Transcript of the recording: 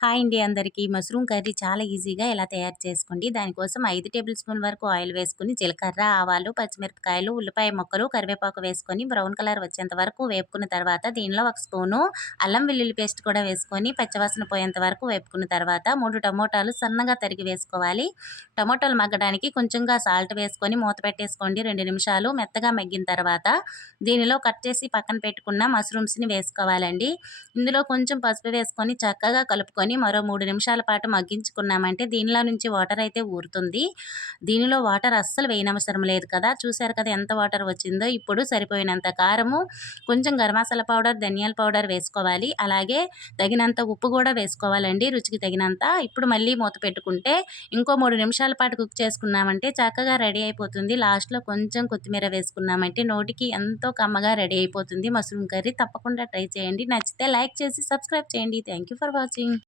Hi అండి అందరికీ. Mushroom curry చాలా ఈజీగా ఎలా తయారు చేసుకోండి. దానికోసం 5 టేబుల్ స్పూన్ వరకు ఆయిల్ వేసుకొని, జీలకర్ర, ఆవాలు, పచ్చిమిరపకాయలు, ఉల్లిపాయ ముక్కలు, కరివేపాకు వేసుకొని బ్రౌన్ కలర్ వచ్చేంత వరకు వేపుకున్న తర్వాత దీనిలో 1 స్పూను అల్లం వెల్లుల్లి పేస్ట్ కూడా వేసుకొని పచ్చివాసన పోయేంత వరకు వేపుకున్న తర్వాత 3 టమోటాలు సన్నగా తరిగి వేసుకోవాలి. టమోటాలు మగ్గడానికి కొంచెంగా సాల్ట్ వేసుకొని మూత పెట్టేసుకోండి. 2 నిమిషాలు మెత్తగా మగ్గిన తర్వాత దీనిలో కట్ చేసి పక్కన పెట్టుకున్న మష్రూమ్స్‌ని వేసుకోవాలండి. ఇందులో కొంచెం పసుపు వేసుకొని చక్కగా కలుపుకొని మరో 3 నిమిషాల పాటు మగ్గించుకున్నామంటే దీనిలో నుంచి వాటర్ అయితే ఊరుతుంది. దీనిలో వాటర్ అస్సలు వేయనవసరం లేదు కదా! చూసారు కదా ఎంత వాటర్ వచ్చిందో. ఇప్పుడు సరిపోయినంత కారము, కొంచెం గరం మసాలా పౌడర్, ధనియాల పౌడర్ వేసుకోవాలి. అలాగే తగినంత ఉప్పు కూడా వేసుకోవాలండి, రుచికి తగినంత. ఇప్పుడు మళ్ళీ మూత పెట్టుకుంటే ఇంకో 3 నిమిషాల పాటు కుక్ చేసుకున్నామంటే చక్కగా రెడీ అయిపోతుంది. లాస్ట్‌లో కొంచెం కొత్తిమీర వేసుకున్నామంటే నోటికి ఎంతో కమ్మగా రెడీ అయిపోతుంది మష్రూమ్ కర్రీ. తప్పకుండా ట్రై చేయండి. నచ్చితే లైక్ చేసి సబ్స్క్రైబ్ చేయండి. Thank you for watching.